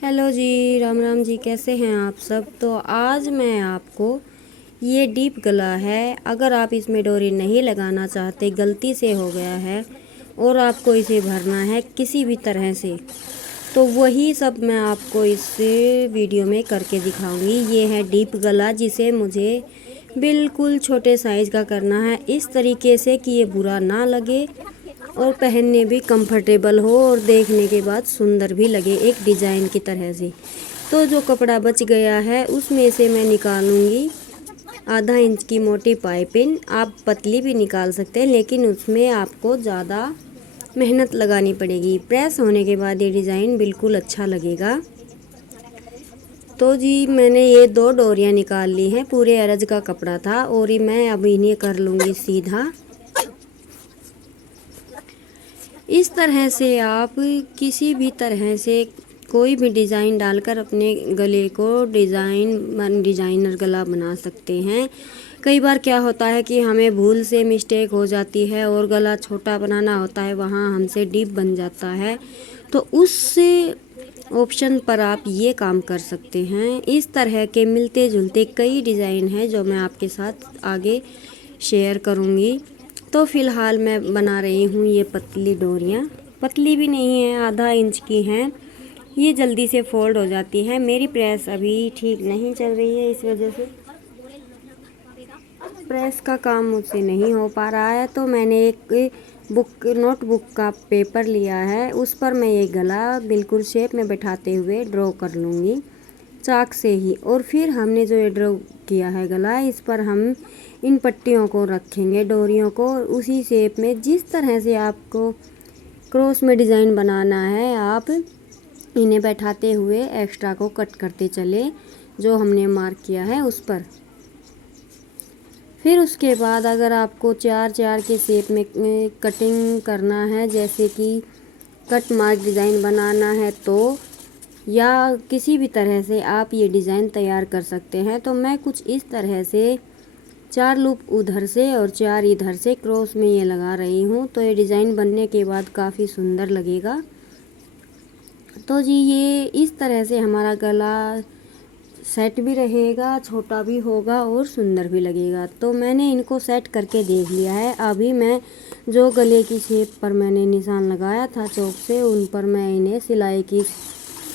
Hello जी, राम राम जी। कैसे हैं आप सब। तो आज मैं आपको ये डीप गला है, अगर आप इसमें डोरी नहीं लगाना चाहते, गलती से हो गया है और आपको इसे भरना है किसी भी तरह से, तो वही सब मैं आपको इस वीडियो में करके दिखाऊंगी। ये है डीप गला, जिसे मुझे बिल्कुल छोटे साइज़ का करना है, इस तरीके से कि ये बुरा ना लगे और पहनने भी कंफर्टेबल हो और देखने के बाद सुंदर भी लगे एक डिज़ाइन की तरह से। तो जो कपड़ा बच गया है उसमें से मैं निकालूंगी आधा इंच की मोटी पाइपिंग। आप पतली भी निकाल सकते हैं, लेकिन उसमें आपको ज़्यादा मेहनत लगानी पड़ेगी। प्रेस होने के बाद ये डिज़ाइन बिल्कुल अच्छा लगेगा। तो जी मैंने ये 2 डोरियाँ निकाल ली हैं। पूरे अरज का कपड़ा था और ये मैं अब इन्हें कर लूँगी सीधा। इस तरह से आप किसी भी तरह से कोई भी डिज़ाइन डालकर अपने गले को डिज़ाइनर गला बना सकते हैं। कई बार क्या होता है कि हमें भूल से मिस्टेक हो जाती है और गला छोटा बनाना होता है, वहाँ हमसे डीप बन जाता है। तो उस ऑप्शन पर आप ये काम कर सकते हैं। इस तरह के मिलते जुलते कई डिज़ाइन हैं जो मैं आपके साथ आगे शेयर करूँगी। तो फ़िलहाल मैं बना रही हूँ ये पतली डोरियाँ। पतली भी नहीं है, आधा इंच की हैं। ये जल्दी से फोल्ड हो जाती है। मेरी प्रेस अभी ठीक नहीं चल रही है, इस वजह से प्रेस का काम मुझसे नहीं हो पा रहा है। तो मैंने एक नोटबुक का पेपर लिया है, उस पर मैं ये गला बिल्कुल शेप में बैठाते हुए ड्रॉ कर लूँगी चाक से ही। और फिर हमने जो ये ड्रॉ किया है गला, इस पर हम इन पट्टियों को रखेंगे, डोरियों को, उसी शेप में। जिस तरह से आपको क्रॉस में डिज़ाइन बनाना है, आप इन्हें बैठाते हुए एक्स्ट्रा को कट करते चले जो हमने मार्क किया है उस पर। फिर उसके बाद अगर आपको 4-4 के शेप में कटिंग करना है, जैसे कि कट मार्क डिज़ाइन बनाना है, तो या किसी भी तरह से आप ये डिज़ाइन तैयार कर सकते हैं। तो मैं कुछ इस तरह से 4 लूप उधर से और 4 इधर से क्रॉस में ये लगा रही हूँ। तो ये डिज़ाइन बनने के बाद काफ़ी सुंदर लगेगा। तो जी ये इस तरह से हमारा गला सेट भी रहेगा, छोटा भी होगा और सुंदर भी लगेगा। तो मैंने इनको सेट करके देख लिया है। अभी मैं जो गले की शेप पर मैंने निशान लगाया था चौक से, उन पर मैं इन्हें सिलाई की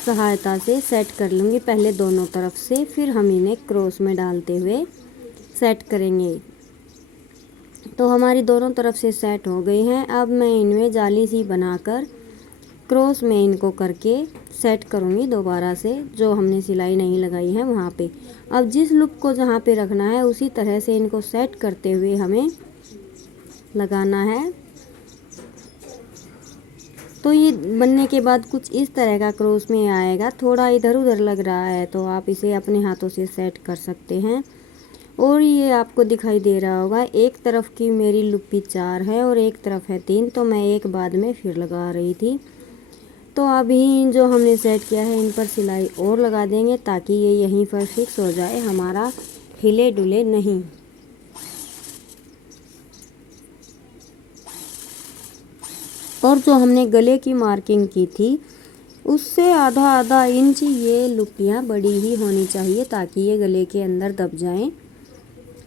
सहायता से सेट कर लूँगी, पहले दोनों तरफ से, फिर हम इन्हें क्रॉस में डालते हुए सेट करेंगे। तो हमारी दोनों तरफ से सेट हो गई हैं। अब मैं इनमें जाली सी बनाकर क्रॉस में इनको करके सेट करूँगी दोबारा से, जो हमने सिलाई नहीं लगाई है वहाँ पे। अब जिस लूप को जहाँ पे रखना है उसी तरह से इनको सेट करते हुए हमें लगाना है। तो ये बनने के बाद कुछ इस तरह का क्रॉस में आएगा। थोड़ा इधर उधर लग रहा है तो आप इसे अपने हाथों से सेट कर सकते हैं। और ये आपको दिखाई दे रहा होगा, एक तरफ की मेरी लुप्पी 4 है और एक तरफ है 3, तो मैं एक बाद में फिर लगा रही थी। तो अभी जो हमने सेट किया है इन पर सिलाई और लगा देंगे, ताकि ये यहीं पर फिक्स हो जाए, हमारा हिले डुले नहीं। और जो हमने गले की मार्किंग की थी उससे आधा आधा इंच ये लुप्पियाँ बड़ी ही होनी चाहिए, ताकि ये गले के अंदर दब जाएं,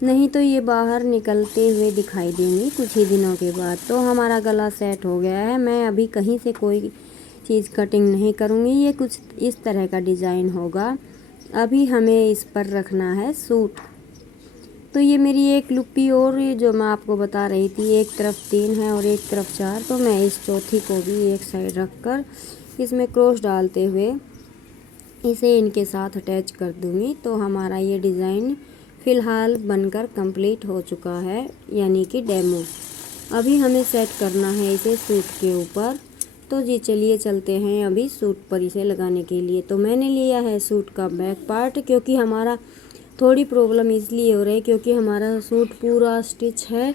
नहीं तो ये बाहर निकलते हुए दिखाई देंगी कुछ ही दिनों के बाद। तो हमारा गला सेट हो गया है। मैं अभी कहीं से कोई चीज़ कटिंग नहीं करूँगी। ये कुछ इस तरह का डिज़ाइन होगा। अभी हमें इस पर रखना है सूट। तो ये मेरी एक लुप्पी और जो मैं आपको बता रही थी, एक तरफ 3 है और एक तरफ 4, तो मैं इस चौथी को भी एक साइड रख कर इसमें क्रॉस डालते हुए इसे इनके साथ अटैच कर दूँगी। तो हमारा ये डिज़ाइन फ़िलहाल बनकर कंप्लीट हो चुका है, यानी कि डेमो। अभी हमें सेट करना है इसे सूट के ऊपर। तो जी चलिए चलते हैं अभी सूट पर इसे लगाने के लिए। तो मैंने लिया है सूट का बैक पार्ट, क्योंकि हमारा थोड़ी प्रॉब्लम इसलिए हो रही है क्योंकि हमारा सूट पूरा स्टिच है,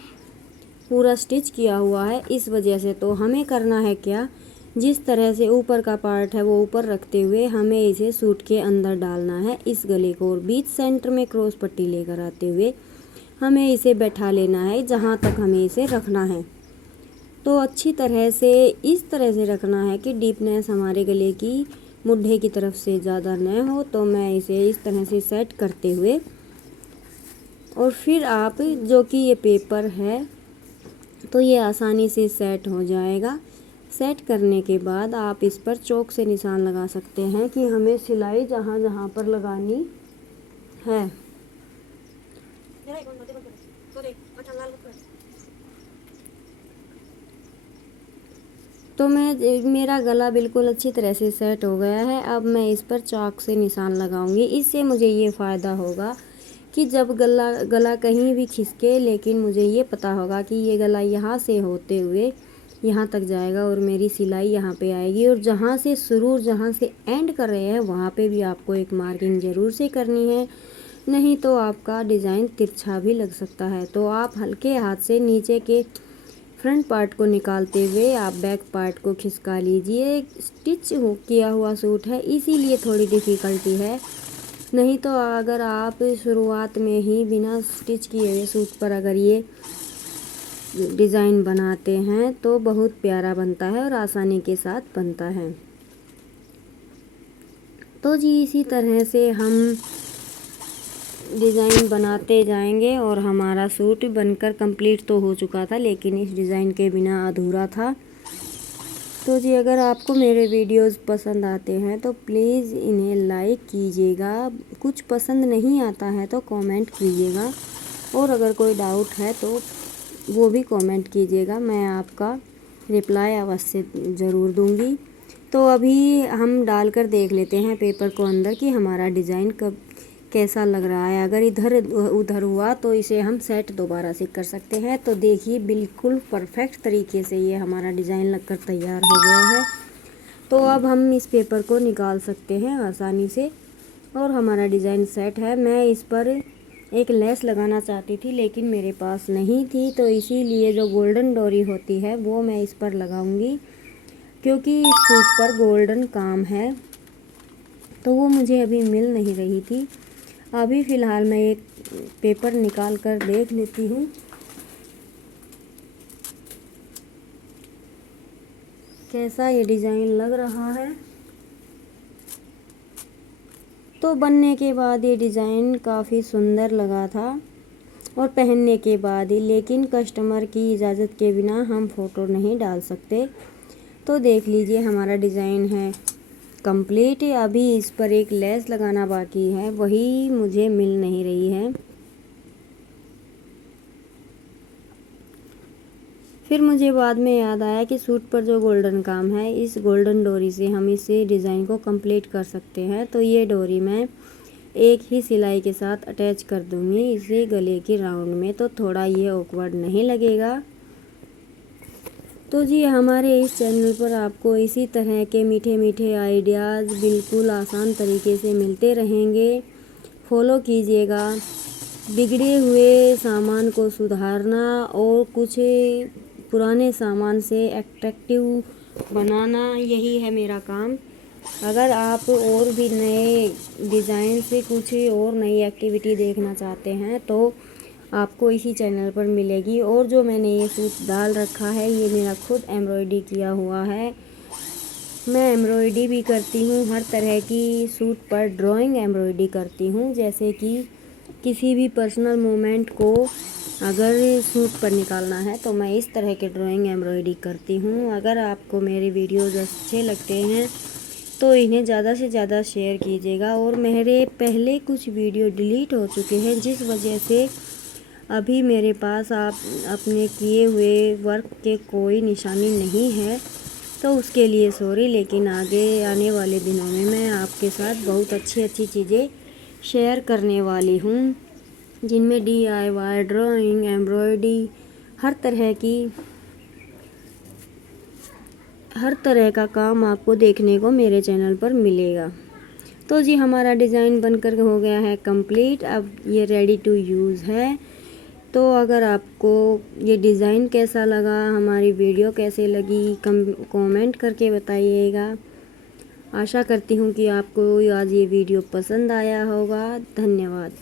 पूरा स्टिच किया हुआ है, इस वजह से। तो हमें करना है क्या, जिस तरह से ऊपर का पार्ट है वो ऊपर रखते हुए हमें इसे सूट के अंदर डालना है, इस गले को, और बीच सेंटर में क्रॉस पट्टी लेकर आते हुए हमें इसे बैठा लेना है जहाँ तक हमें इसे रखना है। तो अच्छी तरह से इस तरह से रखना है कि डीपनेस हमारे गले की मुड्ढे की तरफ से ज़्यादा न हो। तो मैं इसे इस तरह से सेट करते हुए, और फिर आप जो कि ये पेपर है तो ये आसानी से सेट हो जाएगा। सेट करने के बाद आप इस पर चॉक से निशान लगा सकते हैं कि हमें सिलाई जहाँ जहाँ पर लगानी है। तो मेरा गला बिल्कुल अच्छी तरह से सेट हो गया है। अब मैं इस पर चाक से निशान लगाऊंगी। इससे मुझे ये फ़ायदा होगा कि जब गला कहीं भी खिसके, लेकिन मुझे ये पता होगा कि ये गला यहाँ से होते हुए यहाँ तक जाएगा और मेरी सिलाई यहाँ पे आएगी। और जहाँ से शुरू, जहाँ से एंड कर रहे हैं वहाँ पे भी आपको एक मार्किंग ज़रूर से करनी है, नहीं तो आपका डिज़ाइन तिरछा भी लग सकता है। तो आप हल्के हाथ से नीचे के फ्रंट पार्ट को निकालते हुए आप बैक पार्ट को खिसका लीजिए। स्टिच किया हुआ सूट है इसीलिए थोड़ी डिफ़िकल्टी है, नहीं तो अगर आप शुरुआत में ही बिना स्टिच किए हुए सूट पर अगर ये डिज़ाइन बनाते हैं तो बहुत प्यारा बनता है और आसानी के साथ बनता है। तो जी इसी तरह से हम डिज़ाइन बनाते जाएंगे और हमारा सूट बनकर कंप्लीट तो हो चुका था, लेकिन इस डिज़ाइन के बिना अधूरा था। तो जी अगर आपको मेरे वीडियोस पसंद आते हैं तो प्लीज़ इन्हें लाइक कीजिएगा। कुछ पसंद नहीं आता है तो कमेंट कीजिएगा, और अगर कोई डाउट है तो वो भी कमेंट कीजिएगा, मैं आपका रिप्लाई अवश्य ज़रूर दूंगी। तो अभी हम डालकर देख लेते हैं पेपर को अंदर कि हमारा डिज़ाइन कब कैसा लग रहा है। अगर इधर उधर हुआ तो इसे हम सेट दोबारा से कर सकते हैं। तो देखिए बिल्कुल परफेक्ट तरीके से ये हमारा डिज़ाइन लगकर तैयार हो गया है। तो अब हम इस पेपर को निकाल सकते हैं आसानी से, और हमारा डिज़ाइन सेट है। मैं इस पर एक लेस लगाना चाहती थी लेकिन मेरे पास नहीं थी, तो इसीलिए जो गोल्डन डोरी होती है वो मैं इस पर लगाऊंगी, क्योंकि इस सूट पर गोल्डन काम है तो वो मुझे अभी मिल नहीं रही थी। अभी फ़िलहाल मैं एक पेपर निकाल कर देख लेती हूँ कैसा ये डिज़ाइन लग रहा है। तो बनने के बाद ये डिज़ाइन काफ़ी सुंदर लगा था और पहनने के बाद ही, लेकिन कस्टमर की इजाज़त के बिना हम फ़ोटो नहीं डाल सकते। तो देख लीजिए हमारा डिज़ाइन है कंप्लीट। अभी इस पर एक लेस लगाना बाकी है, वही मुझे मिल नहीं रही है। फिर मुझे बाद में याद आया कि सूट पर जो गोल्डन काम है, इस गोल्डन डोरी से हम इसे डिज़ाइन को कंप्लीट कर सकते हैं। तो ये डोरी मैं एक ही सिलाई के साथ अटैच कर दूंगी इसे गले के राउंड में, तो थोड़ा ये ऑकवर्ड नहीं लगेगा। तो जी हमारे इस चैनल पर आपको इसी तरह के मीठे मीठे आइडियाज़ बिल्कुल आसान तरीके से मिलते रहेंगे। फॉलो कीजिएगा। बिगड़े हुए सामान को सुधारना और कुछ पुराने सामान से अट्रैक्टिव बनाना, यही है मेरा काम। अगर आप और भी नए डिज़ाइन से कुछ और नई एक्टिविटी देखना चाहते हैं तो आपको इसी चैनल पर मिलेगी। और जो मैंने ये सूट डाल रखा है ये मेरा खुद एम्ब्रॉयडरी किया हुआ है। मैं एम्ब्रॉयडरी भी करती हूँ, हर तरह की सूट पर ड्राइंग एम्ब्रॉयडरी करती हूँ, जैसे कि किसी भी पर्सनल मोमेंट को अगर सूट पर निकालना है तो मैं इस तरह के ड्राइंग एम्ब्रॉयडरी करती हूँ। अगर आपको मेरे वीडियोज़ अच्छे लगते हैं तो इन्हें ज़्यादा से ज़्यादा शेयर कीजिएगा। और मेरे पहले कुछ वीडियो डिलीट हो चुके हैं जिस वजह से अभी मेरे पास आप अपने किए हुए वर्क के कोई निशानी नहीं है, तो उसके लिए सॉरी। लेकिन आगे आने वाले दिनों में मैं आपके साथ बहुत अच्छी अच्छी चीज़ें शेयर करने वाली हूँ, जिनमें DIY, ड्राइंग, एम्ब्रॉयडरी, हर तरह का काम आपको देखने को मेरे चैनल पर मिलेगा। तो जी हमारा डिज़ाइन बनकर हो गया है कंप्लीट। अब ये रेडी टू यूज़ है। तो अगर आपको ये डिज़ाइन कैसा लगा, हमारी वीडियो कैसे लगी, कमेंट करके बताइएगा। आशा करती हूँ कि आपको आज ये वीडियो पसंद आया होगा। धन्यवाद।